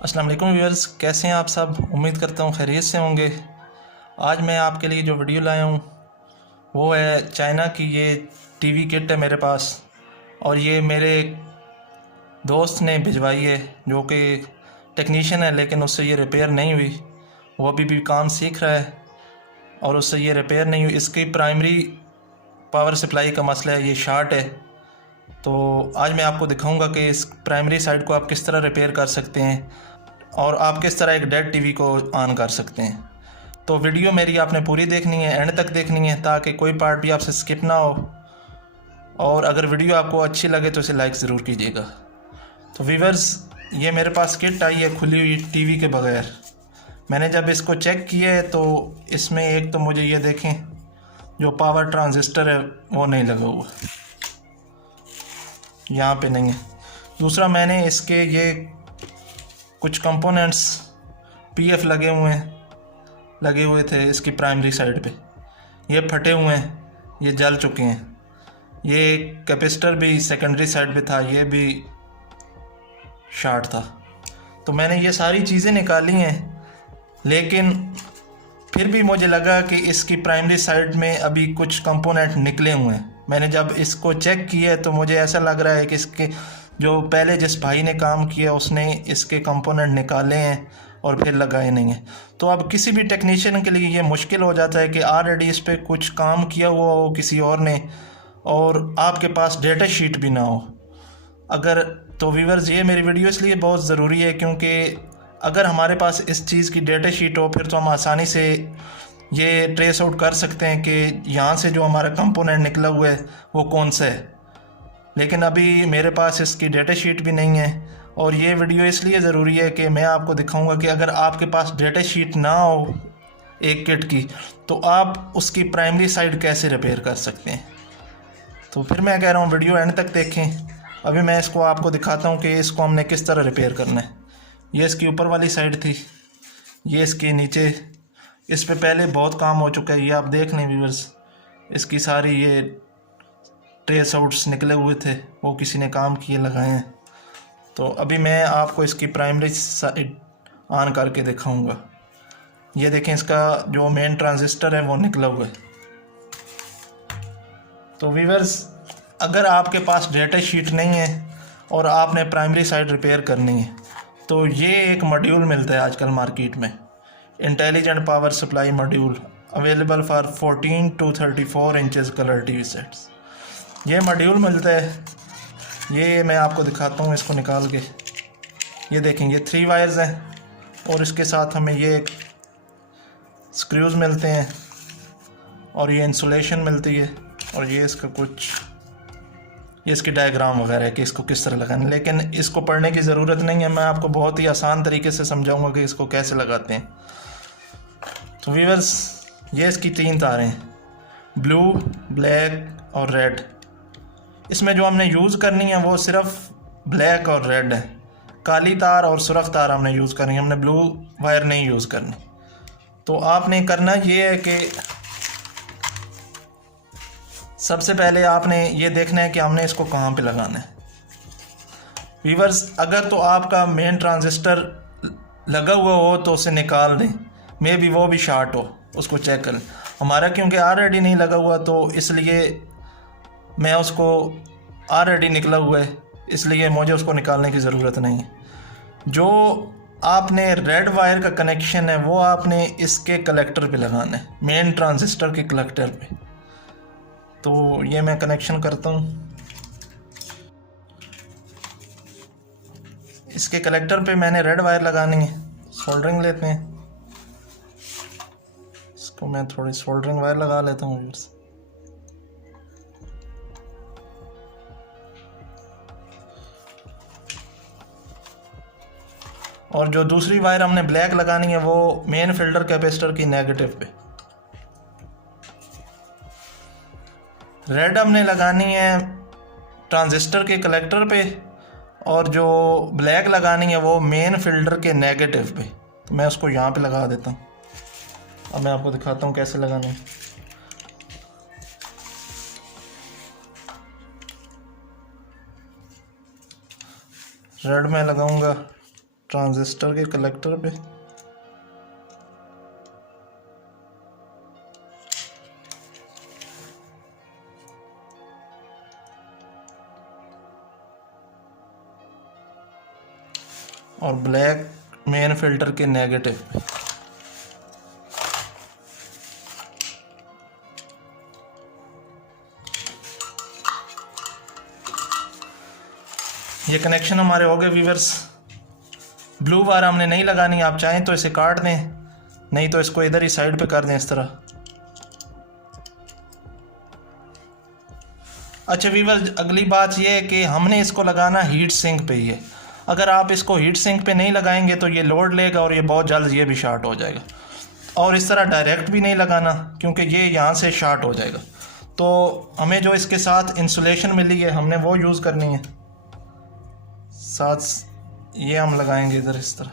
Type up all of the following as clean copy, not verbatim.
अस्सलाम वालेकुम व्यूअर्स, कैसे हैं आप सब। उम्मीद करता हूँ खैरियत से होंगे। आज मैं आपके लिए जो वीडियो लाया हूँ वो है चाइना की। ये टीवी किट है मेरे पास और ये मेरे दोस्त ने भिजवाई है जो कि टेक्नीशियन है, लेकिन उससे ये रिपेयर नहीं हुई। वो अभी भी काम सीख रहा है और उससे ये रिपेयर नहीं हुई। इसकी प्राइमरी पावर सप्लाई का मसला है, ये शार्ट है। तो आज मैं आपको दिखाऊंगा कि इस प्राइमरी साइड को आप किस तरह रिपेयर कर सकते हैं और आप किस तरह एक डेड टीवी को ऑन कर सकते हैं। तो वीडियो मेरी आपने पूरी देखनी है, एंड तक देखनी है, ताकि कोई पार्ट भी आपसे स्किप ना हो। और अगर वीडियो आपको अच्छी लगे तो इसे लाइक ज़रूर कीजिएगा। तो व्यूअर्स, ये मेरे पास किट आई है खुली हुई टीवी के बगैर। मैंने जब इसको चेक किया है तो इसमें एक तो मुझे ये देखें जो पावर ट्रांजिस्टर है वो नहीं लगा हुआ, यहाँ पे नहीं है। दूसरा, मैंने इसके ये कुछ कंपोनेंट्स पीएफ लगे हुए थे इसकी प्राइमरी साइड पे, ये फटे हुए हैं, ये जल चुके हैं। ये कैपेसिटर भी सेकेंडरी साइड पे था, ये भी शार्ट था। तो मैंने ये सारी चीज़ें निकाली हैं, लेकिन फिर भी मुझे लगा कि इसकी प्राइमरी साइड में अभी कुछ कंपोनेंट निकले हुए हैं। मैंने जब इसको चेक किया तो मुझे ऐसा लग रहा है कि इसके जो पहले जिस भाई ने काम किया उसने इसके कंपोनेंट निकाले हैं और फिर लगाए नहीं हैं। तो अब किसी भी टेक्नीशियन के लिए ये मुश्किल हो जाता है कि ऑलरेडी इस पर कुछ काम किया हुआ हो किसी और ने और आपके पास डेटा शीट भी ना हो। अगर तो व्यूअर्स, ये मेरी वीडियो इसलिए बहुत ज़रूरी है क्योंकि अगर हमारे पास इस चीज़ की डेटा शीट हो फिर तो हम आसानी से ये ट्रेस आउट कर सकते हैं कि यहाँ से जो हमारा कंपोनेंट निकला हुआ है वो कौन सा है। लेकिन अभी मेरे पास इसकी डेटा शीट भी नहीं है और ये वीडियो इसलिए ज़रूरी है कि मैं आपको दिखाऊंगा कि अगर आपके पास डेटा शीट ना हो एक किट की तो आप उसकी प्राइमरी साइड कैसे रिपेयर कर सकते हैं। तो फिर मैं कह रहा हूँ वीडियो एंड तक देखें। अभी मैं इसको आपको दिखाता हूँ कि इसको हमने किस तरह रिपेयर करना है। ये इसकी ऊपर वाली साइड थी, ये इसके नीचे। इस पे पहले बहुत काम हो चुका है, ये आप देख लें व्यूअर्स। इसकी सारी ये ट्रेस आउट्स निकले हुए थे, वो किसी ने काम किए लगाए हैं। तो अभी मैं आपको इसकी प्राइमरी साइड ऑन करके दिखाऊंगा। ये देखें, इसका जो मेन ट्रांजिस्टर है वो निकला हुआ है। तो व्यूअर्स, अगर आपके पास डेटा शीट नहीं है और आपने प्राइमरी साइड रिपेयर करनी है तो ये एक मॉड्यूल मिलता है आजकल मार्केट में, intelligent power supply module, available for 14 to 34 inches colour TV sets. ये मॉड्यूल मिलता है, ये मैं आपको दिखाता हूँ इसको निकाल के। ये देखें, ये 3 वायर्स हैं और इसके साथ हमें ये स्क्रूज़ मिलते हैं और ये इंसुलेशन मिलती है और ये इसका कुछ ये इसकी डायग्राम वगैरह है कि इसको किस तरह लगाना है। लेकिन इसको पढ़ने की ज़रूरत नहीं है, मैं आपको बहुत ही आसान तरीके से समझाऊंगा कि इसको कैसे लगाते हैं। तो व्यूअर्स, ये इसकी 3 तारें हैं, ब्लू, ब्लैक और रेड। इसमें जो हमने यूज़ करनी है वो सिर्फ ब्लैक और रेड है। काली तार और सुर्ख तार हमने यूज़ करनी है, हमने ब्लू वायर नहीं यूज़ करनी। तो आपने करना ये है कि सबसे पहले आपने ये देखना है कि हमने इसको कहाँ पे लगाना है। व्यूअर्स, अगर तो आपका मेन ट्रांजिस्टर लगा हुआ हो तो उसे निकाल दें, मे भी वो भी शार्ट हो, उसको चेक करें। हमारा क्योंकि ऑलरेडी नहीं लगा हुआ तो इसलिए मैं उसको ऑलरेडी निकला हुआ है, इसलिए मुझे उसको निकालने की ज़रूरत नहीं है। जो आपने रेड वायर का कनेक्शन है वो आपने इसके कलेक्टर पे लगाना है, मेन ट्रांजिस्टर के कलेक्टर पे। तो ये मैं कनेक्शन करता हूँ। इसके कलेक्टर पे मैंने रेड वायर लगानी है। सोल्डरिंग लेते हैं, इसको मैं थोड़ी सोल्डरिंग वायर लगा लेता हूँ। और जो दूसरी वायर हमने ब्लैक लगानी है वो मेन फिल्टर कैपेसिटर की नेगेटिव पे। रेड हमने लगानी है ट्रांजिस्टर के कलेक्टर पे और जो ब्लैक लगानी है वो मेन फिल्टर के नेगेटिव पे। तो मैं उसको यहाँ पे लगा देता हूँ। अब मैं आपको दिखाता हूँ कैसे लगाना है। रेड में लगाऊंगा ट्रांजिस्टर के कलेक्टर पे। और ब्लैक मेन फिल्टर के नेगेटिव पे। ये कनेक्शन हमारे हो गए व्यूअर्स। ब्लू वायर हमने नहीं लगानी, आप चाहें तो इसे काट दें, नहीं तो इसको इधर ही साइड पे कर दें इस तरह। अच्छा व्यूअर्स, अगली बात यह है कि हमने इसको लगाना हीट सिंक पे ही है। अगर आप इसको हीट सिंक पे नहीं लगाएंगे तो ये लोड लेगा और ये बहुत जल्द ये भी शार्ट हो जाएगा। और इस तरह डायरेक्ट भी नहीं लगाना क्योंकि ये यहाँ से शार्ट हो जाएगा। तो हमें जो इसके साथ इंसुलेशन मिली है हमने वो यूज़ करनी है। साथ ये हम लगाएंगे इधर इस तरह।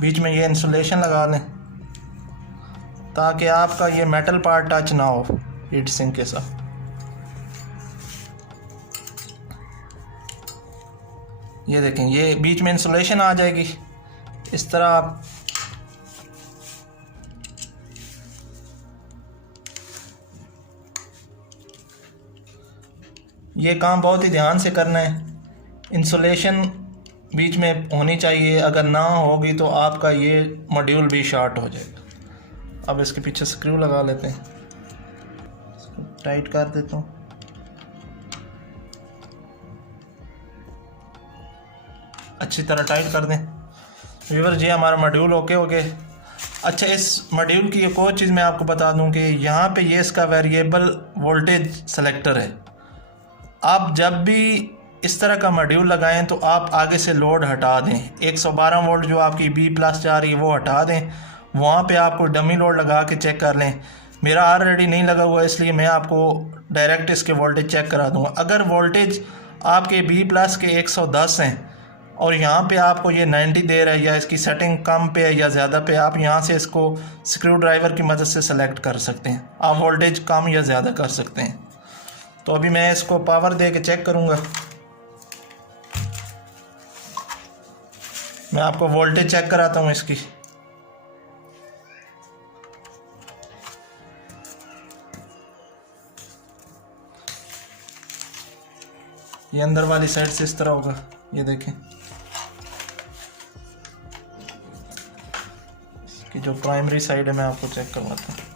बीच में ये इंसुलेशन लगा लें ताकि आपका ये मेटल पार्ट टच ना हो हीट सिंक के साथ। ये देखें, ये बीच में इंसुलेशन आ जाएगी इस तरह। आप ये काम बहुत ही ध्यान से करना है, इंसुलेशन बीच में होनी चाहिए। अगर ना होगी तो आपका ये मॉड्यूल भी शॉर्ट हो जाएगा। अब इसके पीछे स्क्रू लगा लेते हैं, इसको टाइट कर देता हूँ। अच्छी तरह टाइट कर दें व्यूअर जी। हमारा मॉड्यूल ओके हो गए। अच्छा, इस मॉड्यूल की एक और चीज़ मैं आपको बता दूं कि यहाँ पे ये इसका वेरिएबल वोल्टेज सेलेक्टर है। आप जब भी इस तरह का मॉड्यूल लगाएं तो आप आगे से लोड हटा दें। 112 वोल्ट जो आपकी B+ जा रही है वो हटा दें। वहाँ पे आपको डमी लोड लगा के चेक कर लें। मेरा ऑलरेडी नहीं लगा हुआ इसलिए मैं आपको डायरेक्ट इसके वोल्टेज चेक करा दूँगा। अगर वोल्टेज आपके B+ के 110 हैं और यहाँ पे आपको ये 90 दे रहा है या इसकी सेटिंग कम पे है या ज़्यादा पे, आप यहाँ से इसको स्क्रू ड्राइवर की मदद से सेलेक्ट कर सकते हैं। आप वोल्टेज कम या ज़्यादा कर सकते हैं। तो अभी मैं इसको पावर दे के चेक करूँगा। मैं आपको वोल्टेज चेक कराता हूँ इसकी। ये अंदर वाली साइड से इस तरह होगा, ये देखें। इसकी जो प्राइमरी साइड है मैं आपको चेक करवाता हूँ।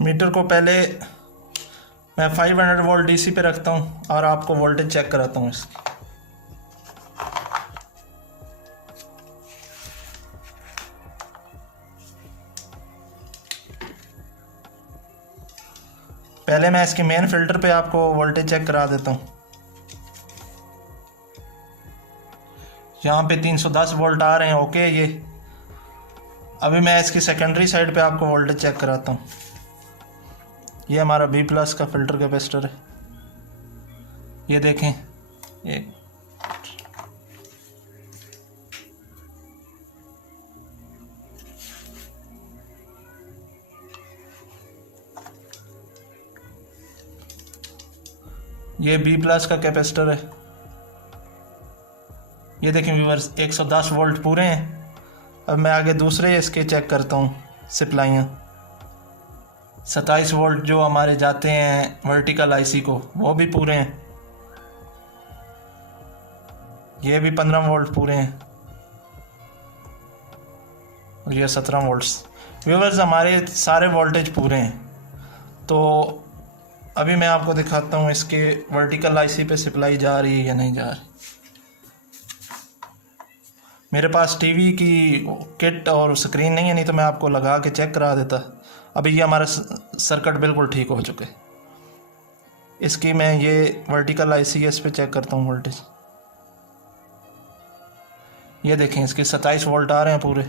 मीटर को पहले मैं 500 वोल्ट DC पे रखता हूँ और आपको वोल्टेज चेक कराता हूँ इसकी। पहले मैं इसके मेन फिल्टर पे आपको वोल्टेज चेक करा देता हूँ। यहाँ पे 310 वोल्ट आ रहे हैं, ओके। ये अभी मैं इसकी सेकेंडरी साइड पे आपको वोल्टेज चेक कराता हूँ। ये हमारा B+ का फिल्टर कैपेसिटर है, ये देखें। ये B+ का कैपेसिटर है, ये देखें व्यूअर्स 110 वोल्ट पूरे हैं। अब मैं आगे दूसरे इसके चेक करता हूँ सप्लाइयाँ। 27 वोल्ट जो हमारे जाते हैं वर्टिकल IC को वो भी पूरे हैं। ये भी 15 वोल्ट पूरे हैं और ये 17 वोल्ट्स। व्यूअर्स हमारे सारे वोल्टेज पूरे हैं। तो अभी मैं आपको दिखाता हूँ इसके वर्टिकल IC पे सप्लाई जा रही है या नहीं जा रही। मेरे पास टीवी की किट और स्क्रीन नहीं है, नहीं तो मैं आपको लगा के चेक करा देता। अभी ये हमारा सर्किट बिल्कुल ठीक हो चुके। इसकी मैं ये वर्टिकल IC है, इस पे चेक करता हूँ वोल्टेज। ये देखें, इसके 27 वोल्ट आ रहे हैं पूरे।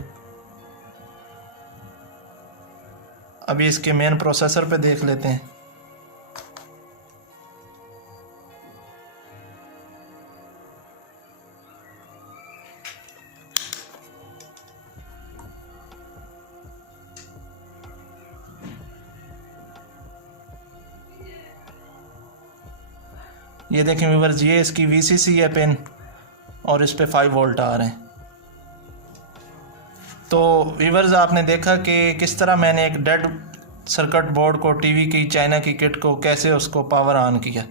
अभी इसके मेन प्रोसेसर पे देख लेते हैं। ये देखें व्यूअर्स, ये इसकी VCC है पिन और इस पे 5 वोल्ट आ रहे हैं। तो व्यूअर्स, आपने देखा कि किस तरह मैंने एक डेड सर्किट बोर्ड को, टीवी की चाइना की किट को कैसे उसको पावर ऑन किया।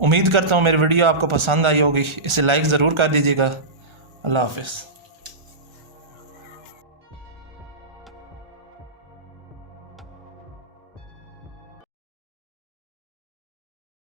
उम्मीद करता हूँ मेरी वीडियो आपको पसंद आई होगी। इसे लाइक ज़रूर कर दीजिएगा। अल्लाह हाफिज़।